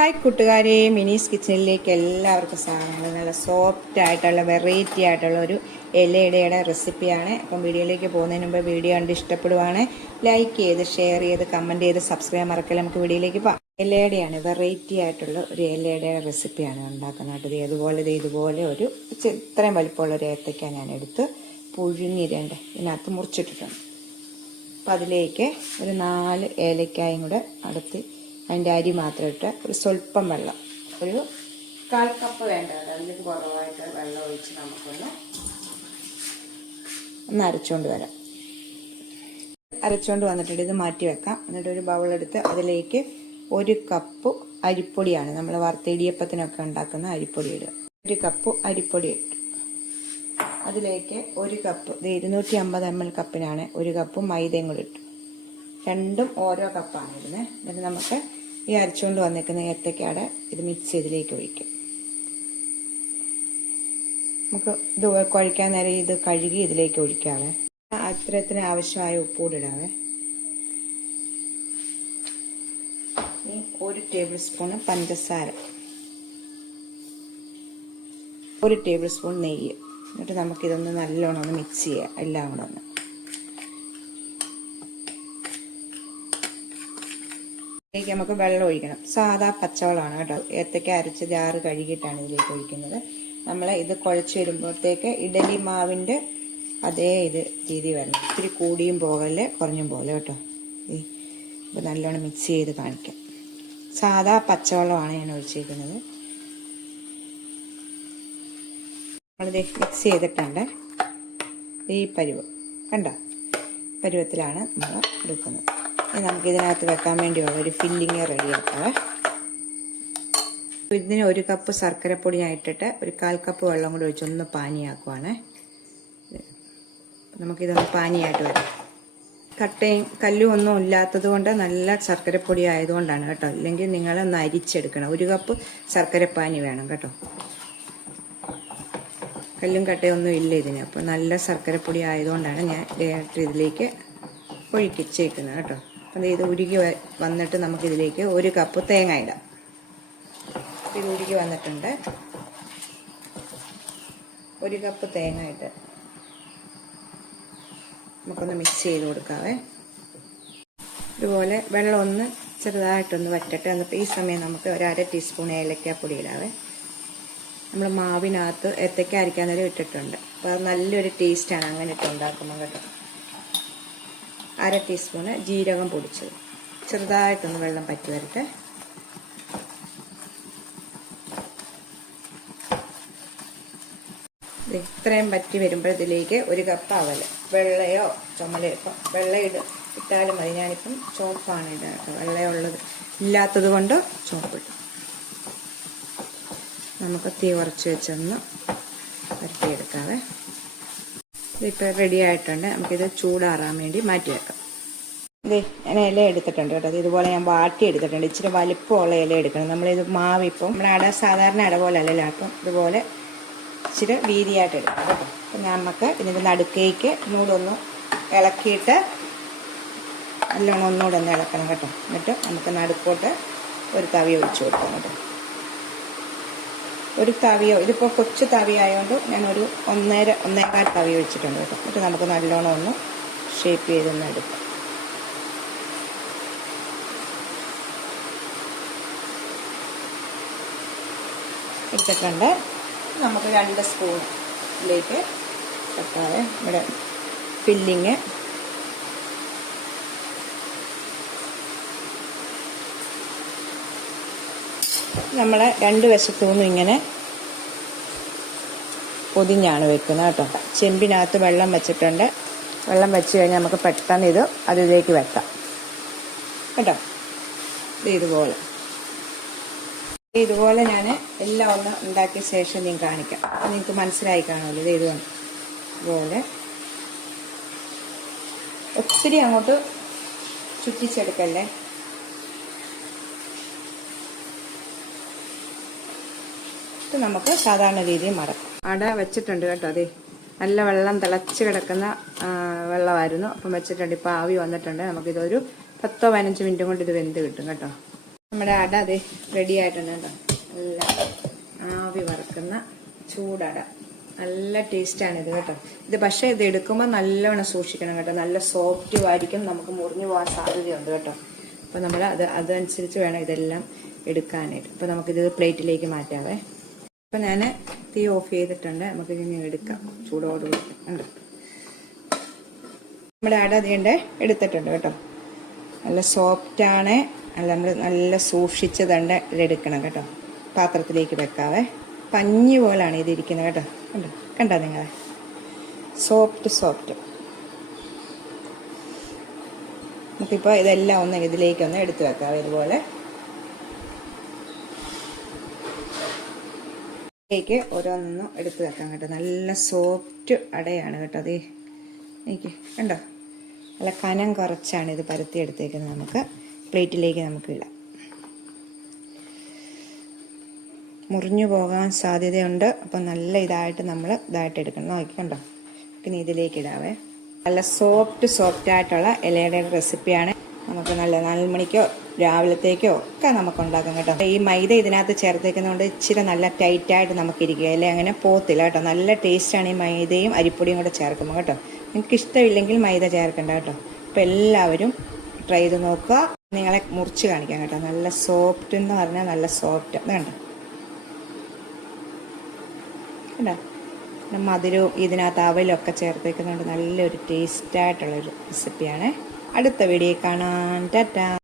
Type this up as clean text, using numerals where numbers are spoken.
Hi കൂട്ടുകാരെ, മിനീസ് കിച്ചണിലേക്ക് എല്ലാവർക്കും സ്വാഗതം. നല്ല സോഫ്റ്റ് ആയിട്ടുള്ള വെറൈറ്റി ആയിട്ടുള്ള ഒരു ഇലയുടെ റെസിപ്പിയാണ്. അപ്പം വീഡിയോയിലേക്ക് പോകുന്നതിന് മുമ്പ് വീഡിയോ കണ്ട് ഇഷ്ടപ്പെടുവാണ് ലൈക്ക് ചെയ്ത് ഷെയർ ചെയ്ത് കമൻറ്റ് ചെയ്ത് സബ്സ്ക്രൈബ് മറക്കല്ല. നമുക്ക് വീഡിയോയിലേക്ക് പോകാം. ഇലയുടെയാണ് വെറൈറ്റി ആയിട്ടുള്ള ഒരു ഇലയുടെ റെസിപ്പിയാണ് ഉണ്ടാക്കുന്നത്. ഇതുപോലെ ഒരു ഇത്രയും വലിപ്പമുള്ള ഒരു ഏത്തയ്ക്ക ഞാൻ എടുത്ത് പുഴുങ്ങിരണ്ട് ഇതിനകത്ത് മുറിച്ചിട്ടിട്ടുണ്ട്. അപ്പം അതിലേക്ക് ഒരു 4 ഏലക്കായും കൂടെ അടുത്ത് അതിൻ്റെ അരി മാത്രം ഇട്ട് ഒരു സ്വല്പം വെള്ളം, ഒരു 1/4 കപ്പ് വേണ്ട, അതിൽ കുറവായിട്ട് വെള്ളം ഒഴിച്ച് നമുക്കൊന്ന് അരച്ചുകൊണ്ട് വരാം. അരച്ചുകൊണ്ട് വന്നിട്ടുണ്ട്. ഇത് മാറ്റി വെക്കാം. എന്നിട്ട് ഒരു ബൗളെടുത്ത് അതിലേക്ക് 1 കപ്പ് അരിപ്പൊടിയാണ് നമ്മൾ ഇടിയപ്പത്തിനൊക്കെ ഉണ്ടാക്കുന്ന അരിപ്പൊടി ഇടുക. 1 കപ്പ് അരിപ്പൊടി ഇട്ടു. അതിലേക്ക് 1 കപ്പ് 250 ml കപ്പിനാണ് 1 കപ്പ് മൈദയും കൂടി ഇട്ടു. രണ്ടും ഓരോ കപ്പാണ് ഇടുന്നത്. എന്നിട്ട് നമുക്ക് ഈ അരച്ചുകൊണ്ട് വന്നേക്കുന്ന ഏത്തയ്ക്കയുടെ ഇത് മിക്സ് ഇതിലേക്ക് ഒഴിക്കും. നമുക്ക് ഇത് കുഴക്കാൻ നേരം ഇത് കഴുകി ഇതിലേക്ക് ഒഴിക്കാവേ. അത്രത്തിന് ആവശ്യമായ ഉപ്പൂടി ഇടാവേ. 1 ടേബിൾ സ്പൂൺ പഞ്ചസാര, 1 ടേബിൾ സ്പൂൺ നെയ്യ്. എന്നിട്ട് നമുക്കിതൊന്ന് നല്ലോണം ഒന്ന് മിക്സ് ചെയ്യാം. എല്ലാം കൂടെ ഒന്ന് ഇതിലേക്ക് നമുക്ക് വെള്ളം ഒഴിക്കണം. സാധാ പച്ചവെള്ളമാണ് കേട്ടോ. ഏത്തയ്ക്ക അരച്ച് ജാറ് കഴുകിയിട്ടാണ് ഇതിലേക്ക് ഒഴിക്കുന്നത്. നമ്മൾ ഇത് കുഴച്ച് വരുമ്പോഴത്തേക്ക് ഇഡലി മാവിൻ്റെ അതേ രീതി വരണം. ഇത്തിരി കൂടിയും പോകല്ലേ കുറഞ്ഞും പോലെ കേട്ടോ. ഇപ്പോൾ നല്ലോണം മിക്സ് ചെയ്ത് കാണിക്കാം. സാധാ പച്ചവെള്ളമാണ് ഞാൻ ഒഴിച്ചിരിക്കുന്നത്. നമ്മളിത് മിക്സ് ചെയ്തിട്ടുണ്ട്. ഈ പരുവത്തിലാണ് നമ്മൾ എടുക്കുന്നത്. നമുക്ക് ഇതിനകത്ത് വെക്കാൻ വേണ്ടിയുള്ള ഒരു ഫില്ലിങ് റെഡിയാക്കാം. ഇതിന് 1 കപ്പ് ശർക്കരപ്പൊടി ഞാൻ ഇട്ടിട്ട് ഒരു 1/4 കപ്പ് വെള്ളം കൂടി ഒഴിച്ച് ഒന്ന് പാനിയാക്കുവാണ്. നമുക്കിതൊന്ന് പാനിയായിട്ട് വരാം. കട്ടയും കല്ലും ഒന്നും ഇല്ലാത്തത് കൊണ്ട് നല്ല ശർക്കരപ്പൊടി ആയതുകൊണ്ടാണ് കേട്ടോ. അല്ലെങ്കിൽ നിങ്ങളൊന്ന് അരിച്ചെടുക്കണം. 1 കപ്പ് ശർക്കരപ്പാനി വേണം കേട്ടോ. കല്ലും കട്ടയും ഒന്നും ഇല്ല ഇതിന്. അപ്പോൾ നല്ല ശർക്കരപ്പൊടി ആയതുകൊണ്ടാണ് ഞാൻ ഇതിലേക്ക് ഒഴിച്ചേക്കുന്നത് കേട്ടോ. അപ്പം ഇത് ഉരുകി വന്നിട്ട് നമുക്കിതിലേക്ക് 1 കപ്പ് തേങ്ങ ഇടാം. ഇത് ഉരുകി വന്നിട്ടുണ്ട്. 1 കപ്പ് തേങ്ങ ഇട്ട് നമുക്കൊന്ന് മിക്സ് ചെയ്ത് കൊടുക്കാവേ. ഇതുപോലെ വെള്ളം ഒന്ന് ചെറുതായിട്ടൊന്ന് വറ്റട്ടെ. എന്നിട്ട് ഈ സമയം നമുക്ക് 1/2 ടീസ്പൂൺ ഏലക്കാപ്പൊടി ഇടാവേ. നമ്മൾ മാവിനകത്ത് ഏത്തയ്ക്ക അരയ്ക്കാൻ നേരം ഇട്ടിട്ടുണ്ട്. അപ്പോൾ അത് നല്ലൊരു ടേസ്റ്റാണ് അങ്ങനെ ഇട്ട് ഉണ്ടാക്കുമ്പോൾ കേട്ടോ. 1/2 ടീസ്പൂണ് ജീരകം പൊടിച്ചത്. ചെറുതായിട്ടൊന്ന് വെള്ളം പറ്റി വരട്ടെ. ഇത്രയും പറ്റി വരുമ്പോൾ ഇതിലേക്ക് 1 കപ്പ് അവൽ, വെള്ളയോ ചുമലയോ, ഇപ്പം വെള്ള ഇട്ടാലും മതി. ഞാനിപ്പം ചോപ്പാണ് ഇടുക കേട്ടോ. വെള്ളയുള്ളത് ഇല്ലാത്തത് കൊണ്ട് ചോപ്പിട്ടു. നമുക്ക് തീ കുറച്ച് വെച്ചൊന്ന് വരട്ടിയെടുക്കാവേ. ഇതിപ്പോൾ റെഡി ആയിട്ടുണ്ട്. നമുക്കിത് ചൂടാറാൻ വേണ്ടി മാറ്റി വെക്കാം. ഞാൻ ഇല എടുത്തിട്ടുണ്ട് കേട്ടോ. ഇതുപോലെ ഞാൻ വാട്ടി എടുത്തിട്ടുണ്ട്. ഇച്ചിരി വലിപ്പമുള്ള ഇല എടുക്കണം. നമ്മളിത് മാവിപ്പം നമ്മുടെ സാധാരണ അട പോലെ അല്ലല്ലോ. അപ്പം ഇതുപോലെ ഇച്ചിരി വീതിയായിട്ട് എടുക്കണം കേട്ടോ. അപ്പം നമുക്ക് ഇതിൻ്റെ നടുക്കേക്ക് ഒന്നുകൂടെ ഇളക്കിയിട്ട് നല്ലോണം ഒന്നുകൂടെ ഒന്ന് ഇളക്കണം കേട്ടോ. എന്നിട്ട് നമുക്ക് നടുക്കോട്ട് ഒരു തവി ഒഴിച്ചു കൊടുക്കാം കേട്ടോ. ഒരു തവിയോ, ഇതിപ്പോൾ കൊച്ചു തവി ആയതുകൊണ്ട് ഞാനൊരു 1.5 തവി ഒഴിച്ചിട്ടുണ്ട് കേട്ടോ. എന്നിട്ട് നമുക്ക് നല്ലോണം ഒന്ന് ഷേപ്പ് ചെയ്തൊന്ന് എടുക്കാം. എടുത്തിട്ടുണ്ട്. നമുക്ക് 2 സ്പൂണിലേക്ക് വെക്കാതെ ഇവിടെ ഫില്ലിങ് നമ്മൾ 2 വശത്തുനിന്നും ഇങ്ങനെ പൊതിഞ്ഞാണ് വെക്കുന്നത് കേട്ടോ. ചെമ്പിനകത്ത് വെള്ളം വെച്ചിട്ടുണ്ട്. വെള്ളം വെച്ച് കഴിഞ്ഞാൽ നമുക്ക് പെട്ടെന്ന് അതിലേക്ക് വെക്കാം കേട്ടോ. ഇതുപോലെ ഞാൻ എല്ലാം ഒന്ന് ഉണ്ടാക്കിയ ശേഷം നിങ്ങൾക്ക് കാണിക്കാം. നിങ്ങൾക്ക് മനസ്സിലായി കാണുമല്ലോ. ഇതുപോലെ ഒത്തിരി അങ്ങോട്ട് ചുറ്റിച്ചെടുക്കല്ലേ. നമുക്ക് സാധാരണ രീതിയിൽ മടക്കാം. അട വെച്ചിട്ടുണ്ട് കേട്ടോ. നല്ല വെള്ളം തിളച്ച് കിടക്കുന്ന വെള്ളമായിരുന്നു. അപ്പം വെച്ചിട്ടുണ്ട്. ഇപ്പം ആവി വന്നിട്ടുണ്ട്. നമുക്കിതൊരു 10-15 മിനിറ്റ് കൊണ്ട് ഇത് വെന്ത് കിട്ടും കേട്ടോ. നമ്മുടെ അട അത് റെഡി ആയിട്ടുണ്ട് കേട്ടോ. നല്ല ആവി വറക്കുന്ന ചൂടട, നല്ല ടേസ്റ്റാണ് ഇത് കേട്ടോ. ഇത് പക്ഷേ ഇത് എടുക്കുമ്പോൾ നല്ലവണ്ണം സൂക്ഷിക്കണം കേട്ടോ. നല്ല സോഫ്റ്റും ആയിരിക്കും, നമുക്ക് മുറിഞ്ഞു പോകാൻ സാധ്യതയുണ്ട് കേട്ടോ. അപ്പോൾ നമ്മൾ അതനുസരിച്ച് വേണം ഇതെല്ലാം എടുക്കാനായിട്ട്. അപ്പോൾ നമുക്കിത് പ്ലേറ്റിലേക്ക് മാറ്റാവേ. അപ്പോൾ ഞാൻ തീ ഓഫ് ചെയ്തിട്ടുണ്ട്, നമുക്കിനി എടുക്കാം ചൂടോടുകൂടി. ഉണ്ട് നമ്മുടെ അട തീണ്ട എടുത്തിട്ടുണ്ട് കേട്ടോ. നല്ല സോഫ്റ്റാണ്. നമ്മൾ നല്ല സൂക്ഷിച്ച് തന്നെ ഇതെടുക്കണം കേട്ടോ. പാത്രത്തിലേക്ക് വെക്കാവേ. പഞ്ഞി പോലാണ് ഇതിരിക്കുന്നത് കേട്ടോ. കണ്ടോ നിങ്ങൾ? സോഫ്റ്റ്. നമുക്കിപ്പോൾ ഇതെല്ലാം ഒന്ന് ഇതിലേക്കൊന്ന് എടുത്ത് വെക്കാം. ഇതുപോലെ ഇതിലേക്ക് ഓരോന്നൊന്നും എടുത്ത് വെക്കാം കേട്ടോ. നല്ല സോഫ്റ്റ് അടയാണ് കേട്ടോ. അത് എനിക്ക് കണ്ടോ, നല്ല കനം കുറച്ചാണ് ഇത് പരത്തി എടുത്തേക്കുന്നത്. നമുക്ക് പ്ലേറ്റിലേക്ക് നമുക്ക് ഇടാം. മുറിഞ്ഞു പോകാൻ സാധ്യതയുണ്ട്. അപ്പം നല്ല നമ്മൾ ഇതായിട്ട് എടുക്കണം. നോക്കിക്കണ്ടോ, പിന്നെ ഇതിലേക്ക് ഇടാവേ. നല്ല സോഫ്റ്റ് ആയിട്ടുള്ള ഇലയുടെ റെസിപ്പിയാണ്. നമുക്ക് നല്ല 4 മണിക്കോ രാവിലത്തേക്കോ ഒക്കെ നമുക്ക് ഉണ്ടാക്കാം കേട്ടോ. ഈ മൈദ ഇതിനകത്ത് ചേർത്തേക്കുന്നതുകൊണ്ട് ഇച്ചിരി നല്ല ടൈറ്റായിട്ട് നമുക്ക് ഇരിക്കുക, അല്ലെ അങ്ങനെ പോത്തില്ല കേട്ടോ. നല്ല ടേസ്റ്റാണ് ഈ മൈദയും അരിപ്പൊടിയും കൂടെ ചേർക്കുമ്പോൾ കേട്ടോ. നിങ്ങൾക്ക് ഇഷ്ടമില്ലെങ്കിൽ മൈദ ചേർക്കണ്ട കേട്ടോ. അപ്പോൾ എല്ലാവരും ട്രൈ ചെയ്ത് നോക്കുക. നിങ്ങളെ മുറിച്ച് കാണിക്കാം കേട്ടോ. നല്ല സോഫ്റ്റ് എന്ന് പറഞ്ഞാൽ നല്ല സോഫ്റ്റ്. കണ്ടോ കേട്ടോ. മധുരവും ഇതിനകത്ത് അവലൊക്കെ ചേർത്തേക്കുന്നതുകൊണ്ട് നല്ലൊരു ടേസ്റ്റായിട്ടുള്ളൊരു റെസിപ്പിയാണ്. അടുത്ത വീഡിയോ കാണാം. ടാറ്റാ.